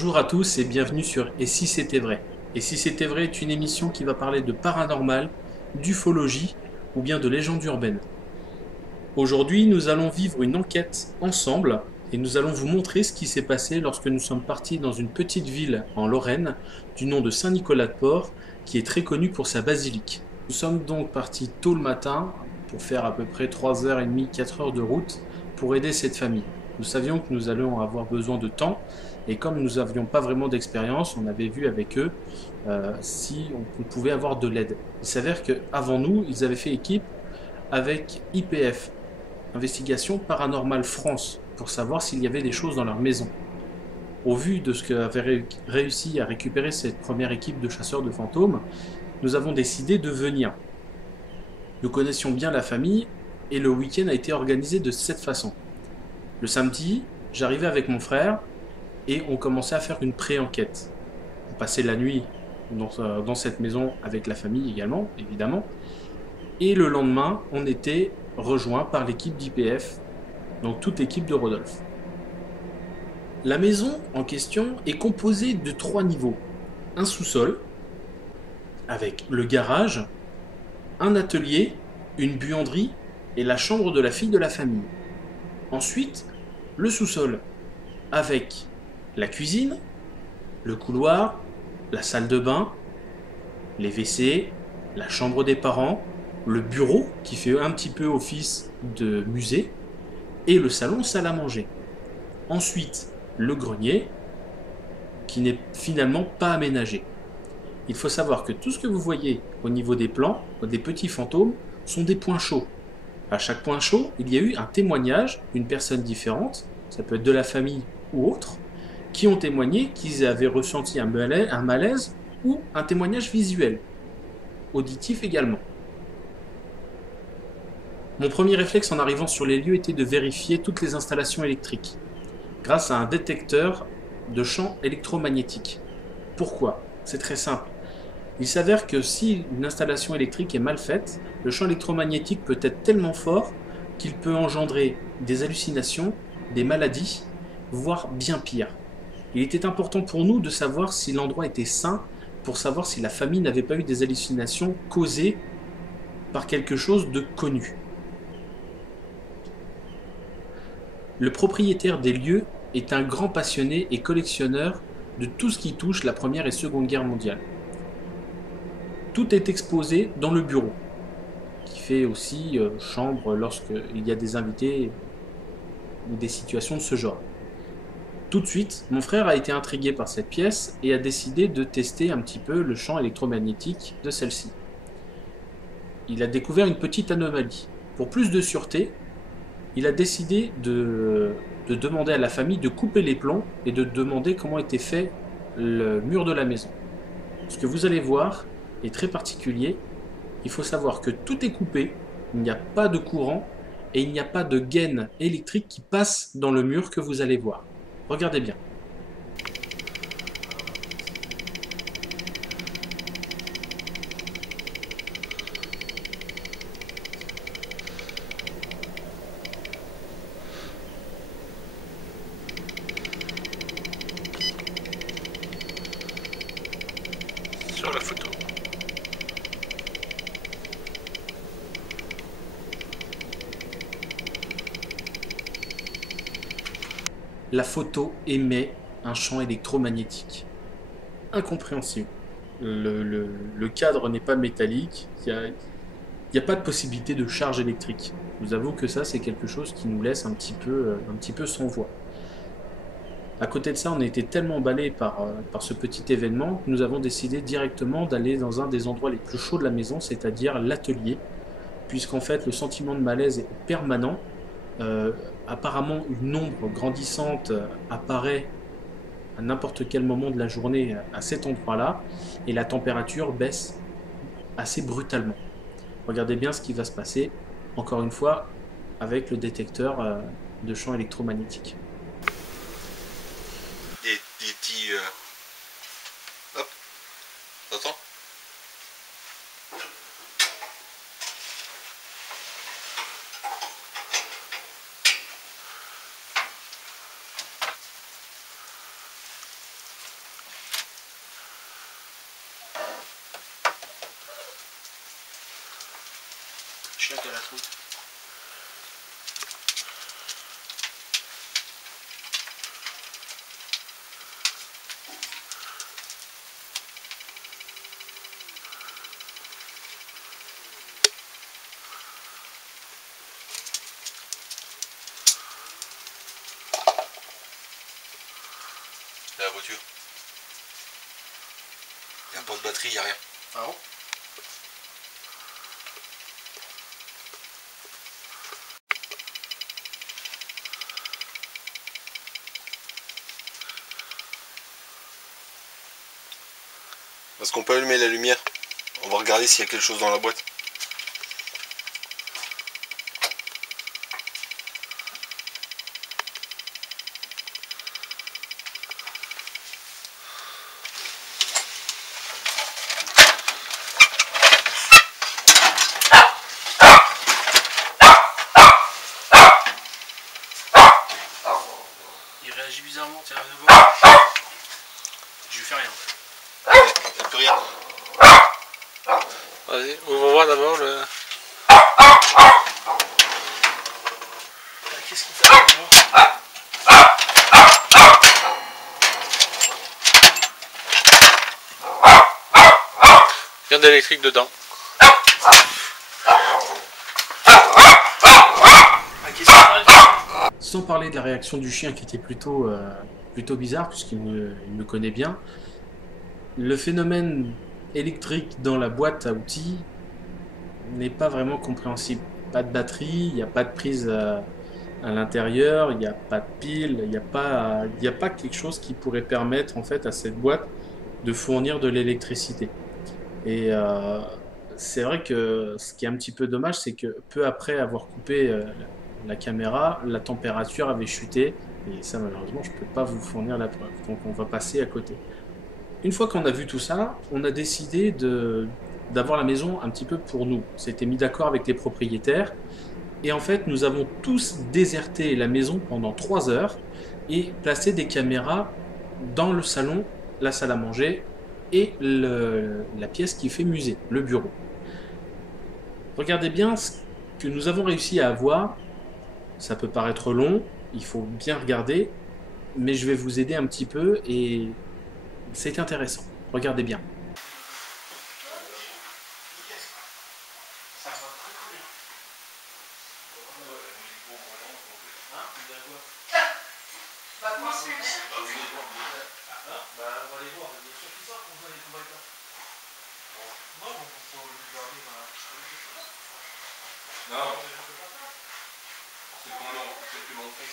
Bonjour à tous et bienvenue sur Et si c'était vrai? Et si c'était vrai est une émission qui va parler de paranormal, d'ufologie ou bien de légendes urbaines. Aujourd'hui, nous allons vivre une enquête ensemble et nous allons vous montrer ce qui s'est passé lorsque nous sommes partis dans une petite ville en Lorraine du nom de Saint-Nicolas-de-Port qui est très connue pour sa basilique. Nous sommes donc partis tôt le matin pour faire à peu près 3h30, 4 heures de route pour aider cette famille. Nous savions que nous allions avoir besoin de temps et comme nous n'avions pas vraiment d'expérience, on avait vu avec eux si on pouvait avoir de l'aide. Il s'avère qu'avant nous, ils avaient fait équipe avec IPF, Investigation Paranormale France, pour savoir s'il y avait des choses dans leur maison. Au vu de ce qu'avait réussi à récupérer cette première équipe de chasseurs de fantômes, nous avons décidé de venir. Nous connaissions bien la famille et le week-end a été organisé de cette façon. Le samedi, j'arrivais avec mon frère et on commençait à faire une pré-enquête. On passait la nuit dans cette maison avec la famille également, évidemment. Et le lendemain, on était rejoint par l'équipe d'IPF, donc toute l'équipe de Rodolphe. La maison en question est composée de 3 niveaux. Un sous-sol, avec le garage, un atelier, une buanderie et la chambre de la fille de la famille. Ensuite, le sous-sol, avec la cuisine, le couloir, la salle de bain, les WC, la chambre des parents, le bureau qui fait un petit peu office de musée et le salon salle à manger. Ensuite, le grenier qui n'est finalement pas aménagé. Il faut savoir que tout ce que vous voyez au niveau des plans, des petits fantômes, sont des points chauds. À chaque point chaud, il y a eu un témoignage d'une personne différente, ça peut être de la famille ou autre, qui ont témoigné qu'ils avaient ressenti un malaise ou un témoignage visuel, auditif également. Mon premier réflexe en arrivant sur les lieux était de vérifier toutes les installations électriques, grâce à un détecteur de champs électromagnétiques. Pourquoi? C'est très simple. Il s'avère que si une installation électrique est mal faite, le champ électromagnétique peut être tellement fort qu'il peut engendrer des hallucinations, des maladies, voire bien pire. Il était important pour nous de savoir si l'endroit était sain, pour savoir si la famille n'avait pas eu des hallucinations causées par quelque chose de connu. Le propriétaire des lieux est un grand passionné et collectionneur de tout ce qui touche la Première et Seconde Guerre mondiale. Tout est exposé dans le bureau, qui fait aussi chambre lorsqu'il y a des invités ou des situations de ce genre. Tout de suite, mon frère a été intrigué par cette pièce et a décidé de tester un petit peu le champ électromagnétique de celle-ci. Il a découvert une petite anomalie. Pour plus de sûreté, il a décidé de demander à la famille de couper les plombs et de demander comment était fait le mur de la maison. Ce que vous allez voir est très particulier. Il faut savoir que tout est coupé, il n'y a pas de courant et il n'y a pas de gaine électrique qui passe dans le mur que vous allez voir. Regardez bien. Sur la photo. La photo émet un champ électromagnétique. Incompréhensible. Le cadre n'est pas métallique, il n'y a pas de possibilité de charge électrique. Je vous avoue que ça, c'est quelque chose qui nous laisse un petit peu sans voix. À côté de ça, on a été tellement emballés par ce petit événement que nous avons décidé directement d'aller dans un des endroits les plus chauds de la maison, c'est-à-dire l'atelier, puisqu'en fait le sentiment de malaise est permanent. Euh, Apparemment, une ombre grandissante apparaît à n'importe quel moment de la journée à cet endroit-là, et la température baisse assez brutalement. Regardez bien ce qui va se passer, encore une fois, avec le détecteur de champs électromagnétiques. Des petits... Hop, t'entends? chien qui a la trouille. La voiture. Il n'y a pas de batterie, il n'y a rien. Ah bon? Est-ce qu'on peut allumer la lumière? On va regarder s'il y a quelque chose dans la boîte. Il réagit bizarrement, tiens, viens voir. Je lui fais rien. Il n'y a plus rien. Vas-y, ouvre voir d'abord le... Qu'est-ce qu'il t'a fait, moi? Rien d'électrique dedans. Sans parler de la réaction du chien qui était plutôt bizarre, puisqu'il me connaît bien, le phénomène électrique dans la boîte à outils n'est pas vraiment compréhensible. Pas de batterie, il n'y a pas de prise à l'intérieur, il n'y a pas de pile, il n'y a pas quelque chose qui pourrait permettre en fait à cette boîte de fournir de l'électricité. Et c'est vrai que ce qui est un petit peu dommage, c'est que peu après avoir coupé la caméra, la température avait chuté. Et ça, malheureusement, je ne peux pas vous fournir la preuve. Donc, on va passer à côté. Une fois qu'on a vu tout ça, on a décidé d'avoir la maison un petit peu pour nous. On s'était mis d'accord avec les propriétaires. Et en fait, nous avons tous déserté la maison pendant 3 heures et placé des caméras dans le salon, la salle à manger et la pièce qui fait musée, le bureau. Regardez bien ce que nous avons réussi à avoir. Ça peut paraître long, il faut bien regarder, mais je vais vous aider un petit peu et c'est intéressant. Regardez bien. Non, c'est plus montré.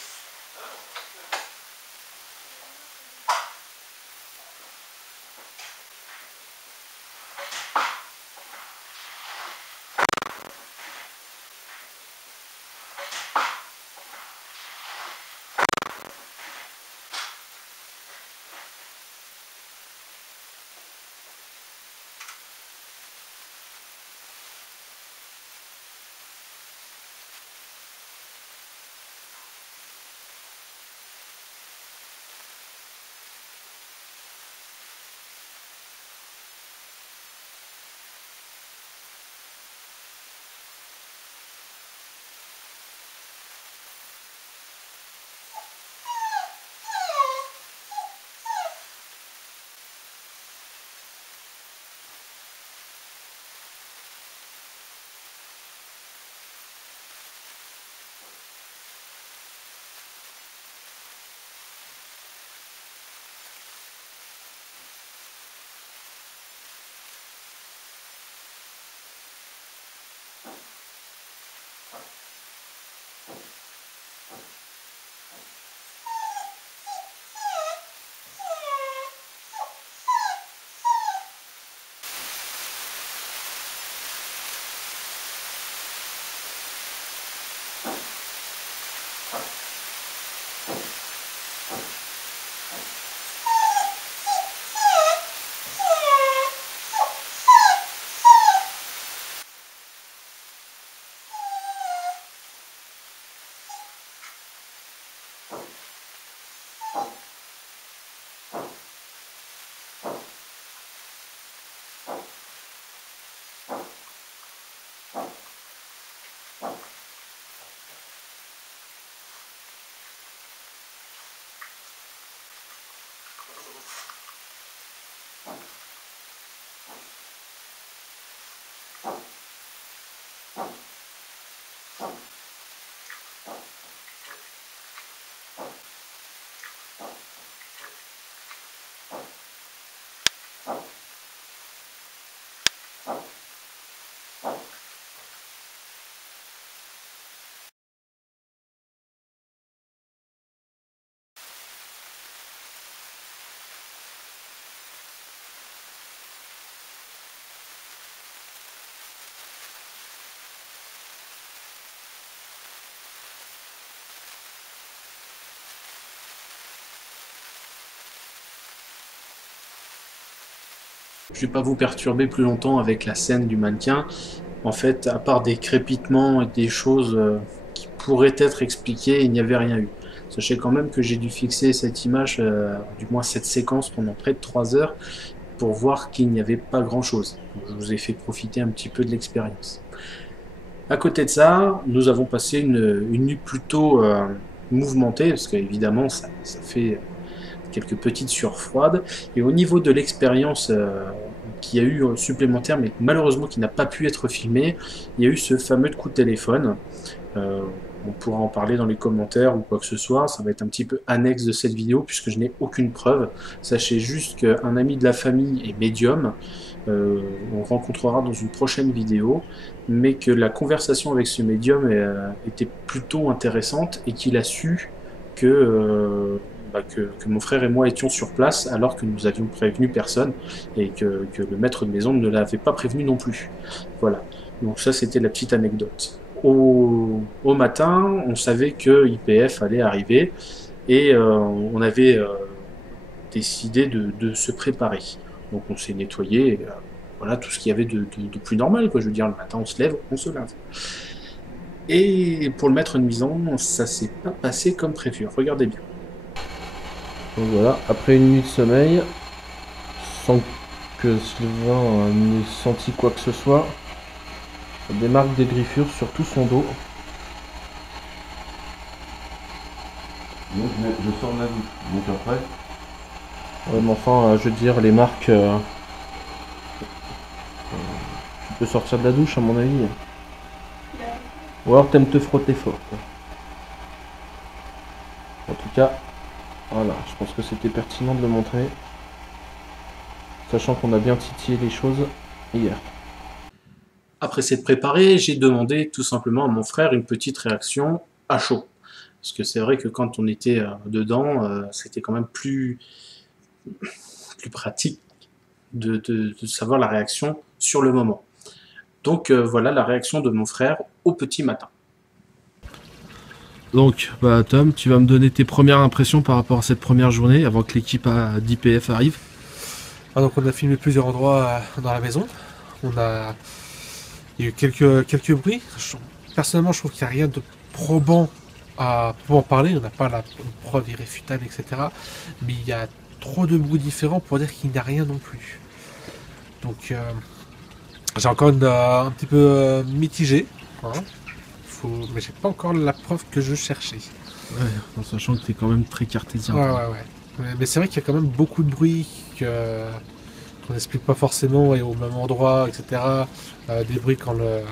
Je ne vais pas vous perturber plus longtemps avec la scène du mannequin. En fait, à part des crépitements et des choses qui pourraient être expliquées, il n'y avait rien eu. Sachez quand même que j'ai dû fixer cette image, du moins cette séquence, pendant près de 3 heures pour voir qu'il n'y avait pas grand-chose. Je vous ai fait profiter un petit peu de l'expérience. À côté de ça, nous avons passé une nuit plutôt mouvementée, parce qu'évidemment, ça fait quelques petites sueurs froides. Et au niveau de l'expérience qu'il y a eu supplémentaire, mais malheureusement qui n'a pas pu être filmé, il y a eu ce fameux coup de téléphone. On pourra en parler dans les commentaires ou quoi que ce soit, ça va être un petit peu annexe de cette vidéo puisque je n'ai aucune preuve. Sachez juste qu'un ami de la famille est médium, on rencontrera dans une prochaine vidéo, mais que la conversation avec ce médium était plutôt intéressante et qu'il a su que mon frère et moi étions sur place alors que nous avions prévenu personne et que le maître de maison ne l'avait pas prévenu non plus. Voilà, donc ça c'était la petite anecdote. Au matin, on savait que IPF allait arriver et on avait décidé de se préparer. Donc on s'est nettoyé, voilà tout ce qu'il y avait de plus normal, quoi. Je veux dire, le matin on se lève, on se lave. Et pour le maître de maison, ça s'est pas passé comme prévu, regardez bien. Donc voilà, après une nuit de sommeil, sans que Sylvain n'ait senti quoi que ce soit, des marques des griffures sur tout son dos. Donc je sors de la douche, donc après. Ouais, mais enfin, je veux dire, les marques. Tu peux sortir de la douche, à mon avis. Ou alors t'aimes te frotter fort, quoi. En tout cas, voilà, je pense que c'était pertinent de le montrer. Sachant qu'on a bien titillé les choses hier. Après s'être préparé, j'ai demandé tout simplement à mon frère une petite réaction à chaud. Parce que c'est vrai que quand on était dedans, c'était quand même plus pratique de savoir la réaction sur le moment. Donc voilà la réaction de mon frère au petit matin. Donc, Tom, tu vas me donner tes premières impressions par rapport à cette première journée avant que l'équipe d'IPF arrive. Donc on a filmé plusieurs endroits dans la maison. Il y a eu quelques bruits. Personnellement, je trouve qu'il n'y a rien de probant à pouvoir en parler. On n'a pas la preuve irréfutable, etc. Mais il y a trop de bruits différents pour dire qu'il n'y a rien non plus. Donc j'ai encore un petit peu mitigé. Hein. Mais j'ai pas encore la preuve que je cherchais. Ouais, en sachant que tu es quand même très cartésien. Ouais. Mais c'est vrai qu'il y a quand même beaucoup de bruit qu'on n'explique pas forcément et au même endroit, etc. Des bruits quand le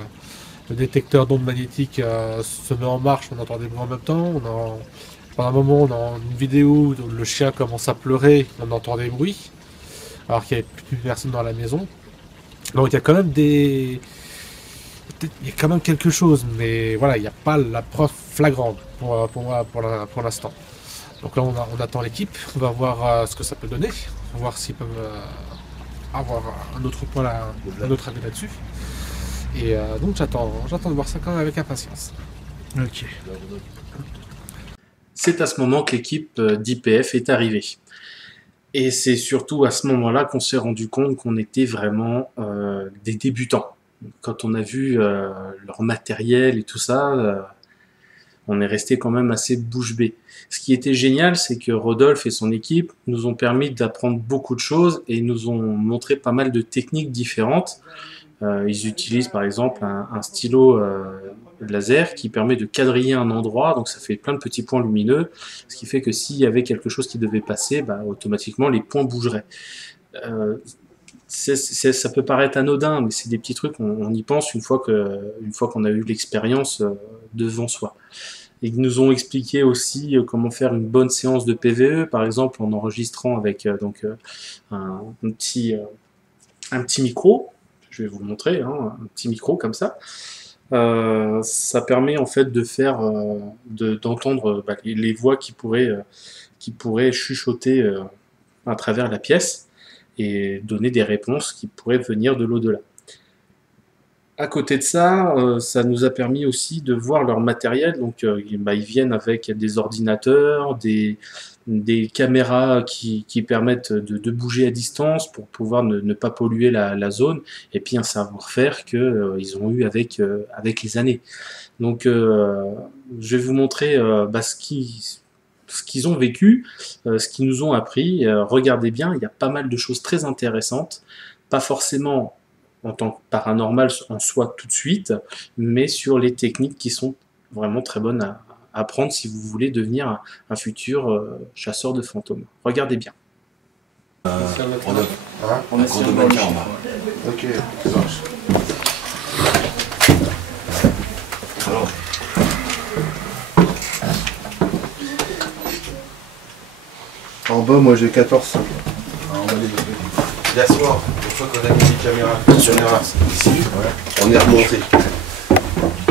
détecteur d'ondes magnétiques se met en marche, on entend des bruits en même temps. Pendant un moment, on a une vidéo où le chien commence à pleurer, on entend des bruits, alors qu'il n'y avait plus personne dans la maison. Donc il y a quand même il y a quand même quelque chose, mais voilà, il n'y a pas la preuve flagrante pour moi pour l'instant. Donc là, on attend l'équipe, on va voir ce que ça peut donner, on va voir s'ils peuvent avoir un autre point, un autre avis là-dessus. Et donc j'attends de voir ça quand même avec impatience. Ok. C'est à ce moment que l'équipe d'IPF est arrivée. Et c'est surtout à ce moment-là qu'on s'est rendu compte qu'on était vraiment des débutants. Quand on a vu leur matériel et tout ça, on est resté quand même assez bouche bée. Ce qui était génial, c'est que Rodolphe et son équipe nous ont permis d'apprendre beaucoup de choses et nous ont montré pas mal de techniques différentes. Ils utilisent par exemple un stylo laser qui permet de quadriller un endroit, donc ça fait plein de petits points lumineux, ce qui fait que s'il y avait quelque chose qui devait passer, bah, automatiquement les points bougeraient. Ça peut paraître anodin, mais c'est des petits trucs, on y pense une fois qu'on a eu l'expérience devant soi. Ils nous ont expliqué aussi comment faire une bonne séance de PVE, par exemple en enregistrant avec un petit micro. Je vais vous le montrer, hein, un petit micro comme ça. Ça permet en fait de faire, d'entendre les voix qui pourraient chuchoter à travers la pièce et donner des réponses qui pourraient venir de l'au-delà. À côté de ça, ça nous a permis aussi de voir leur matériel. Donc, ils viennent avec des ordinateurs, des caméras qui permettent de bouger à distance pour pouvoir ne pas polluer la zone, et puis un savoir-faire qu'ils ont eu avec les années. Donc, je vais vous montrer ce qu'ils ont vécu, ce qu'ils nous ont appris. Regardez bien, il y a pas mal de choses très intéressantes, pas forcément en tant que paranormal en soi tout de suite, mais sur les techniques qui sont vraiment très bonnes à apprendre si vous voulez devenir un futur chasseur de fantômes. Regardez bien. On a cours de maintien en bas. Ok, ça marche. Alors. En bas, moi j'ai 14. Hier soir, une fois qu'on a mis les caméras ici, on est remonté.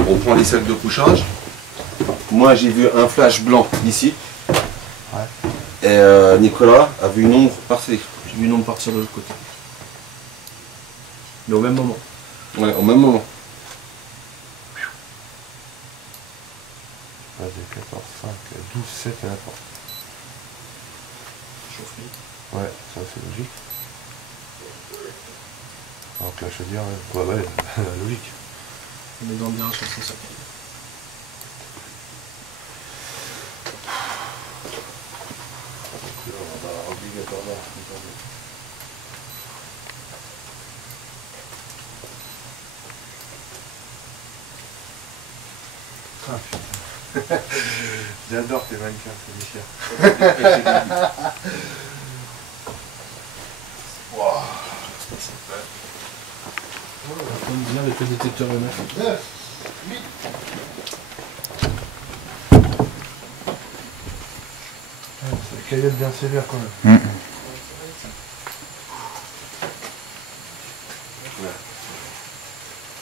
On prend les sacs de couchage. Moi j'ai vu un flash blanc ici. Et Nicolas a vu une ombre partir. J'ai vu une ombre partir de l'autre côté. Mais au même moment. Ouais, au même moment. Vas-y, 14, 5, 12, 7 et la porte. Ouais, ça c'est logique. Alors que la chaudière, ouais, logique. On est dans bien sur ça. On va obligatoirement. Ah putain. J'adore tes mannequins, c'est Michel. Wow. On tombe bien avec le détecteur EMF. 9, 8. C'est une caillette bien sévère quand même.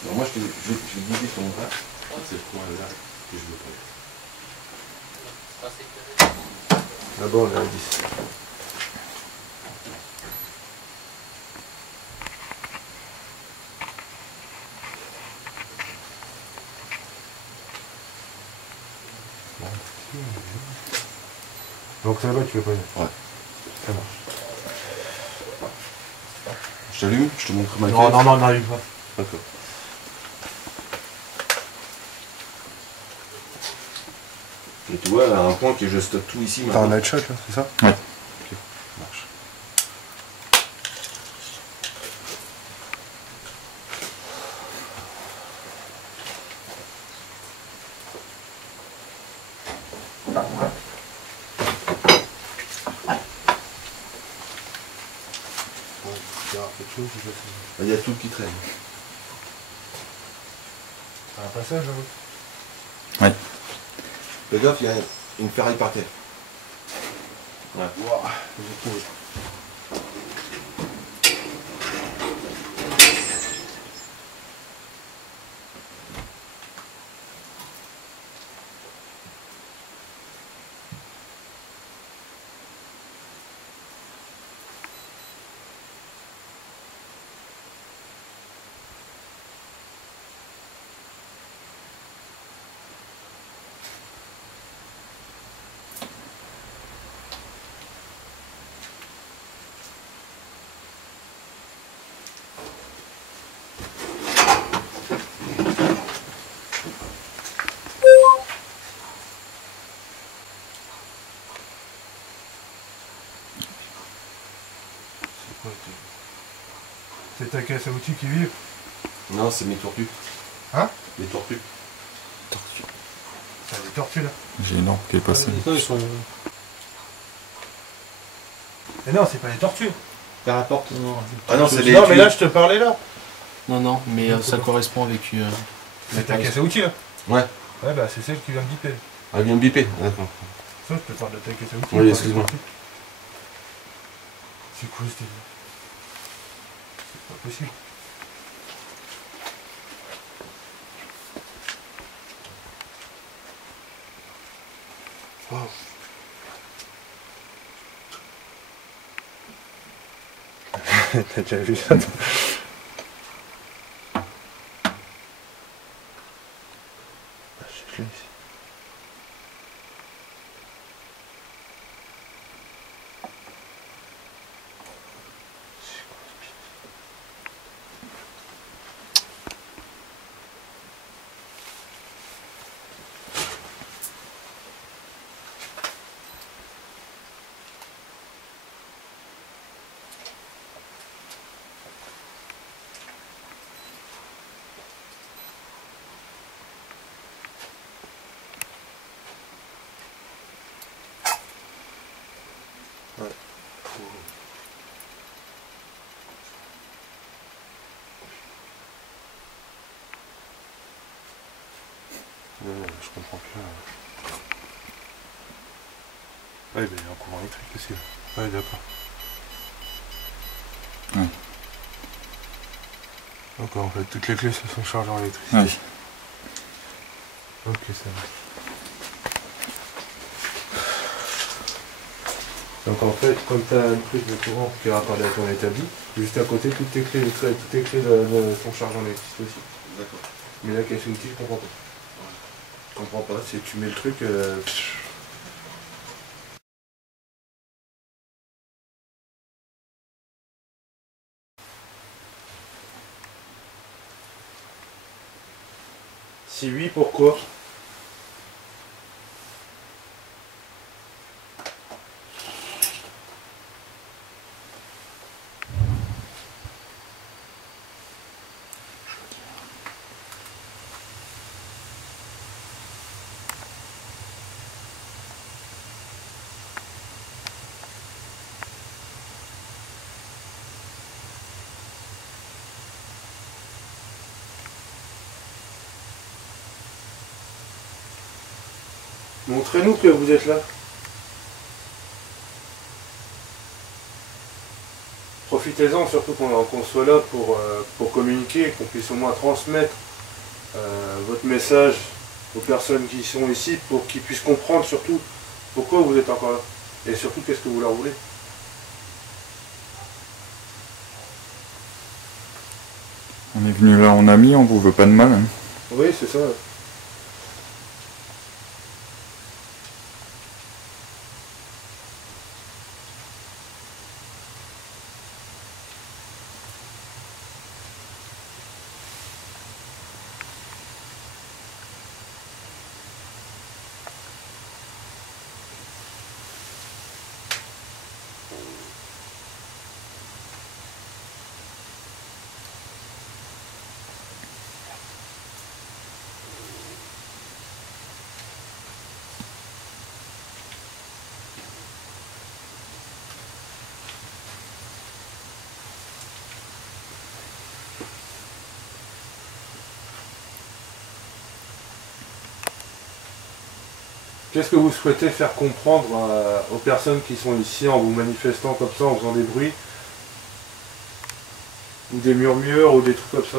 Alors moi je vais guider sur mon bras. C'est le coin là que je veux pas. Là-bas on est à 10. Donc là-bas tu veux pas y aller. Ouais. Ça marche. Je t'allume, je te montre ma clé. Non, n'arrive pas. D'accord. Et tu vois, à un point que je stoppe tout ici T'as un maintenant. night shot là, c'est ça? Ouais. Ok, ça marche. Il y a tout qui traîne. T'as un passage là-haut? Ouais. Fais gaffe, il y a une ferraille par terre. Ouais. Wow, j'ai trouvé. C'est ta caisse à outils qui vibre? Non, c'est mes tortues. Hein? Les tortues. tortue. C'est des tortues là. J'ai une orbe qui est passée. Ils sont... Mais non, c'est pas des tortues. Peu importe. Non, Ah non, c'est des Non, mais là, je te parlais là. non, mais ça correspend avec... C'est ta caisse à outils là. Ouais. Ouais, bah c'est celle qui vient de biper. Elle vient de biper. D'accord. Ça, je te parle de ta caisse à outils. Oui, excuse-moi. C'est quoi cette idée? C'est pas possible. Wow. T'as déjà vu ça toi? Ah, je suis ici. Non, je comprends plus. Ouais, mais il y a un courant électrique aussi. Ouais, d'accord. Ouais. Donc en fait, toutes les clés se sont chargées en électricité. Oui. Ok, ça va. Donc en fait, comme tu as une prise de courant qui est raccordée à ton établi, juste à côté, toutes tes clés sont chargées en électricité aussi. D'accord. Mais là, caisse outil, je comprends pas. Je comprends pas, c'est que tu mets le truc... Si oui, pourquoi? Montrez-nous que vous êtes là. Profitez-en, surtout qu'on soit là pour communiquer, qu'on puisse au moins transmettre votre message aux personnes qui sont ici, pour qu'ils puissent comprendre surtout pourquoi vous êtes encore là. Et surtout, qu'est-ce que vous leur voulez. On est venu là en ami, on vous veut pas de mal. Hein. Oui, c'est ça. Qu'est-ce que vous souhaitez faire comprendre aux personnes qui sont ici en vous manifestant comme ça, en faisant des bruits, ou des murmures, ou des trucs comme ça?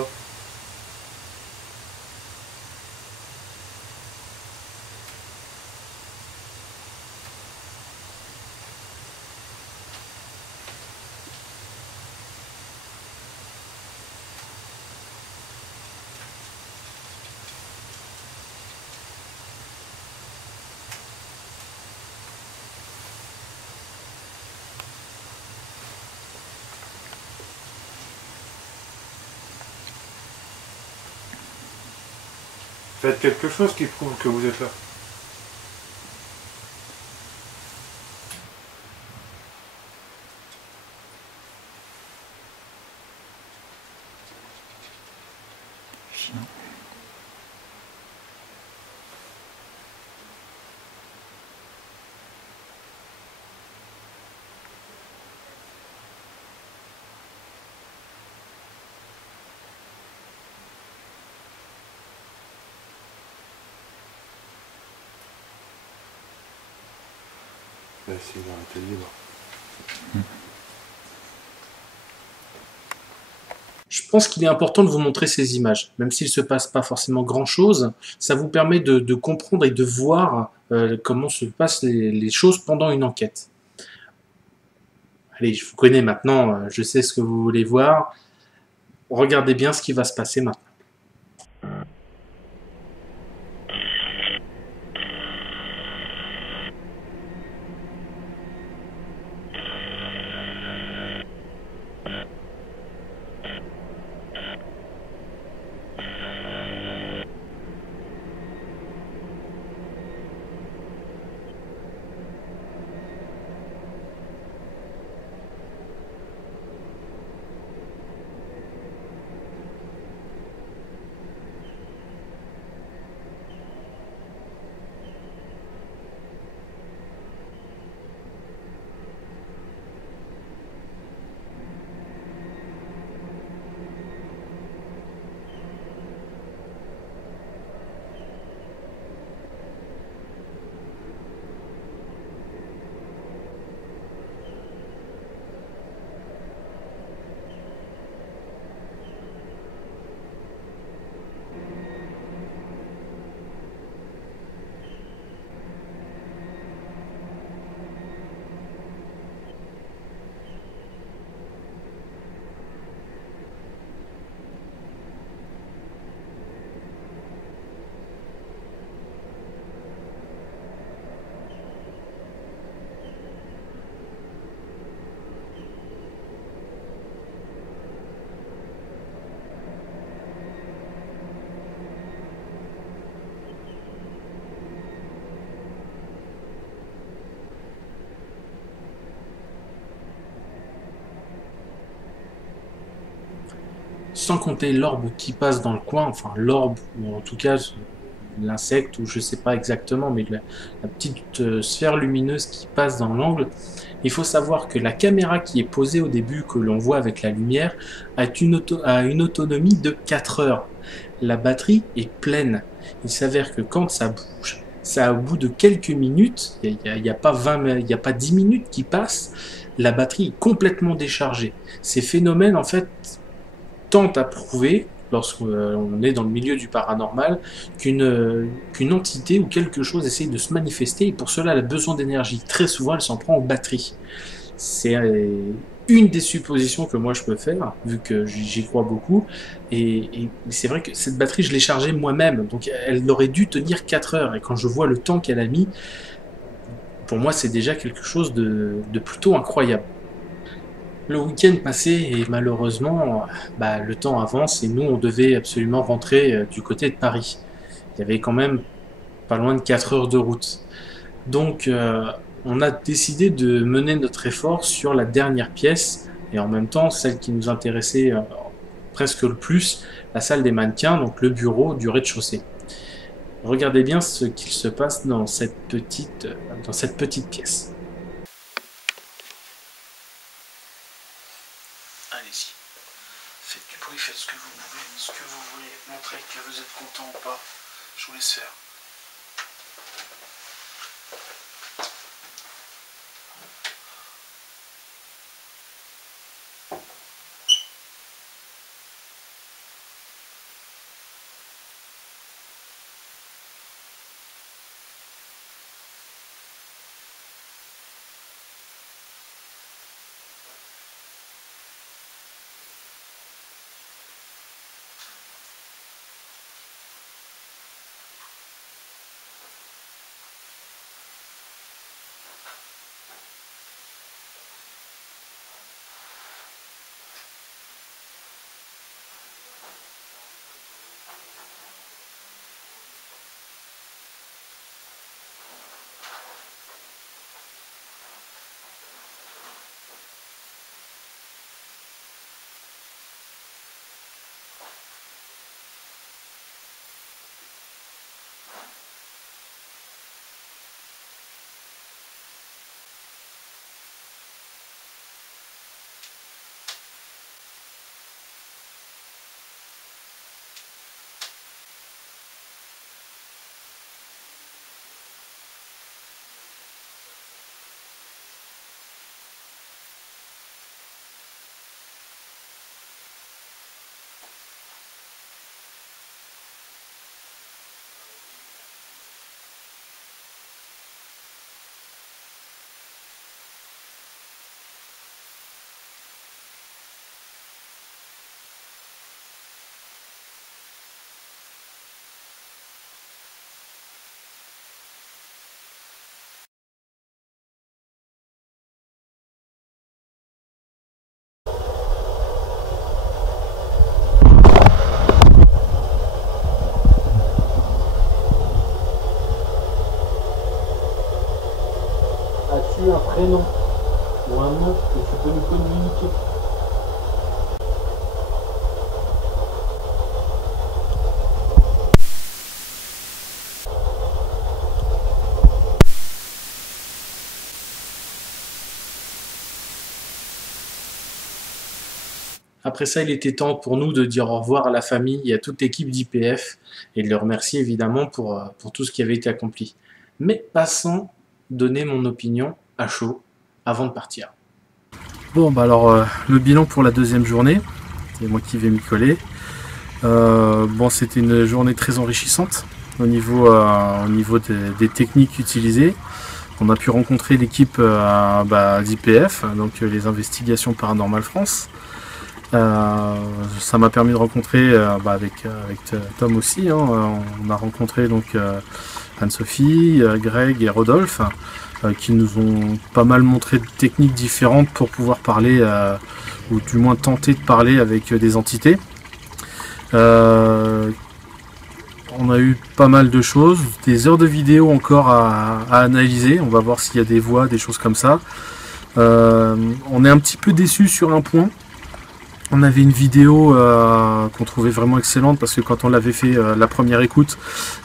Faites quelque chose qui prouve que vous êtes là. Là, c'est l'arrêté libre. Je pense qu'il est important de vous montrer ces images. Même s'il ne se passe pas forcément grand-chose, ça vous permet de comprendre et de voir comment se passent les choses pendant une enquête. Allez, je vous connais maintenant, je sais ce que vous voulez voir. Regardez bien ce qui va se passer maintenant. Sans compter l'orbe qui passe dans le coin, enfin l'orbe, ou en tout cas l'insecte, ou je sais pas exactement, mais la petite sphère lumineuse qui passe dans l'angle. Il faut savoir que la caméra qui est posée au début, que l'on voit avec la lumière, a une autonomie de 4 heures. La batterie est pleine. Il s'avère que quand ça bouge, ça au bout de quelques minutes, il n'y a pas 20, il y a pas 10 minutes qui passent, la batterie est complètement déchargée. Ces phénomènes, en fait, tente à prouver, lorsqu'on est dans le milieu du paranormal, qu'une entité ou quelque chose essaye de se manifester, et pour cela elle a besoin d'énergie. Très souvent elle s'en prend aux batteries. C'est une des suppositions que moi je peux faire, vu que j'y crois beaucoup, et c'est vrai que cette batterie je l'ai chargée moi-même, donc elle aurait dû tenir 4 heures, et quand je vois le temps qu'elle a mis, pour moi c'est déjà quelque chose de plutôt incroyable. Le week-end passé et malheureusement, le temps avance et nous on devait absolument rentrer du côté de Paris. Il y avait quand même pas loin de 4 heures de route. Donc on a décidé de mener notre effort sur la dernière pièce et en même temps celle qui nous intéressait presque le plus, la salle des mannequins, donc le bureau du rez-de-chaussée. Regardez bien ce qu'il se passe dans cette petite pièce. Allez-y, faites du bruit, faites ce que vous pouvez, ce que vous voulez, montrez que vous êtes content ou pas, je vous laisse faire. prénom ou un nom que tu peux nous communiquer. Après ça, il était temps pour nous de dire au revoir à la famille et à toute l'équipe d'IPF et de les remercier évidemment pour tout ce qui avait été accompli. Mais pas sans donner mon opinion à chaud avant de partir. Bon, bah alors, le bilan pour la deuxième journée, c'est moi qui vais m'y coller. Bon, c'était une journée très enrichissante au niveau des techniques utilisées. On a pu rencontrer l'équipe d'IPF, donc les Investigations Paranormales France. Ça m'a permis de rencontrer avec Tom aussi, hein, on a rencontré donc Anne-Sophie, Greg et Rodolphe qui nous ont pas mal montré de techniques différentes pour pouvoir parler ou du moins tenter de parler avec des entités. On a eu pas mal de choses, des heures de vidéo encore à analyser, on va voir s'il y a des voix, des choses comme ça. On est un petit peu déçu sur un point. On avait une vidéo qu'on trouvait vraiment excellente parce que quand on l'avait fait la première écoute,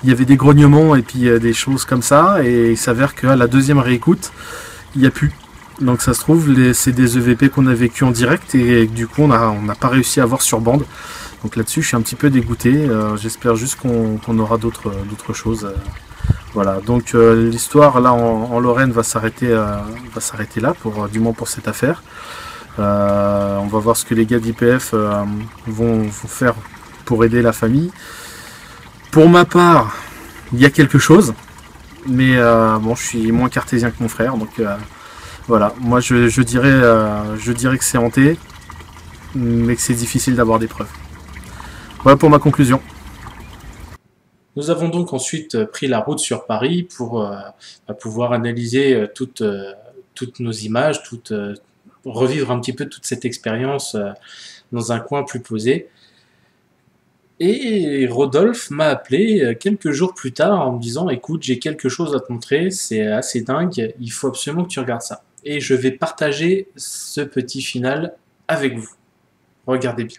il y avait des grognements et puis des choses comme ça. Et il s'avère qu'à la deuxième réécoute, il n'y a plus. Donc ça se trouve, c'est des EVP qu'on a vécu en direct et du coup on n'a pas réussi à voir sur bande. Donc là-dessus, je suis un petit peu dégoûté. J'espère juste qu'on aura d'autres choses. Voilà, donc l'histoire là en Lorraine va s'arrêter là, du moins pour cette affaire. On va voir ce que les gars d'IPF vont faire pour aider la famille. Pour ma part, il y a quelque chose, mais bon, je suis moins cartésien que mon frère, donc voilà. Moi, je dirais que c'est hanté, mais que c'est difficile d'avoir des preuves. Voilà pour ma conclusion. Nous avons donc ensuite pris la route sur Paris pour pouvoir analyser toutes nos images, revivre un petit peu toute cette expérience dans un coin plus posé. Et Rodolphe m'a appelé quelques jours plus tard en me disant « Écoute, j'ai quelque chose à te montrer, c'est assez dingue, il faut absolument que tu regardes ça. » Et je vais partager ce petit final avec vous. Regardez bien.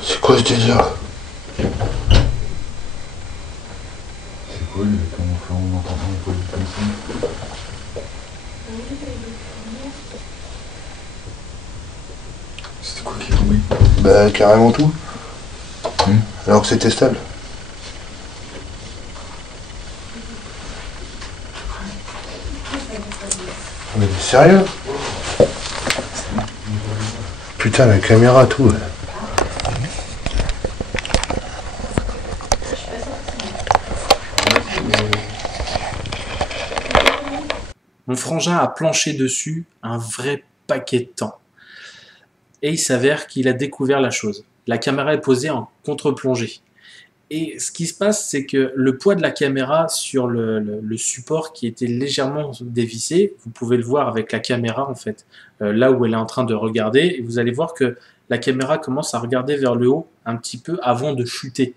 C'est quoi ce délire? C'est quoi, comment on entend un peu comme ça? C'était quoi qui est tombé? Bah carrément tout. Alors que c'était stable. Mais sérieux? Putain, la caméra, tout. Mon frangin a planché dessus un vrai paquet de temps. Et il s'avère qu'il a découvert la chose. La caméra est posée en contre-plongée. Et ce qui se passe, c'est que le poids de la caméra sur le support qui était légèrement dévissé, vous pouvez le voir avec la caméra en fait, là où elle est en train de regarder, et vous allez voir que la caméra commence à regarder vers le haut un petit peu avant de chuter.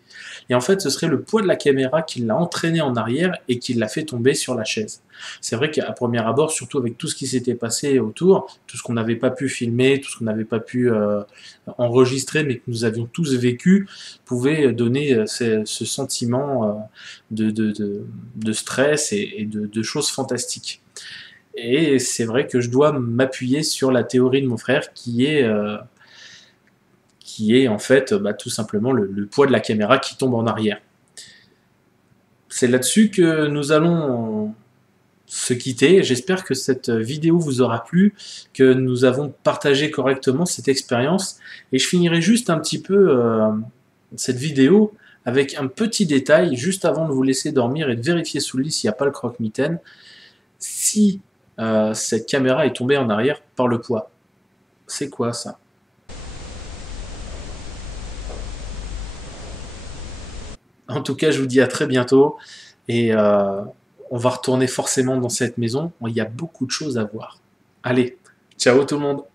Et en fait, ce serait le poids de la caméra qui l'a entraîné en arrière et qui l'a fait tomber sur la chaise. C'est vrai qu'à premier abord, surtout avec tout ce qui s'était passé autour, tout ce qu'on n'avait pas pu filmer, tout ce qu'on n'avait pas pu enregistrer, mais que nous avions tous vécu, pouvait donner ce sentiment de stress et de choses fantastiques. Et c'est vrai que je dois m'appuyer sur la théorie de mon frère qui est en fait tout simplement le poids de la caméra qui tombe en arrière. C'est là-dessus que nous allons se quitter. J'espère que cette vidéo vous aura plu, que nous avons partagé correctement cette expérience. Et je finirai juste un petit peu cette vidéo avec un petit détail, juste avant de vous laisser dormir et de vérifier sous le lit s'il n'y a pas le croque-mitaine, si cette caméra est tombée en arrière par le poids. C'est quoi ça ? En tout cas, je vous dis à très bientôt et on va retourner forcément dans cette maison. Il y a beaucoup de choses à voir. Allez, ciao tout le monde!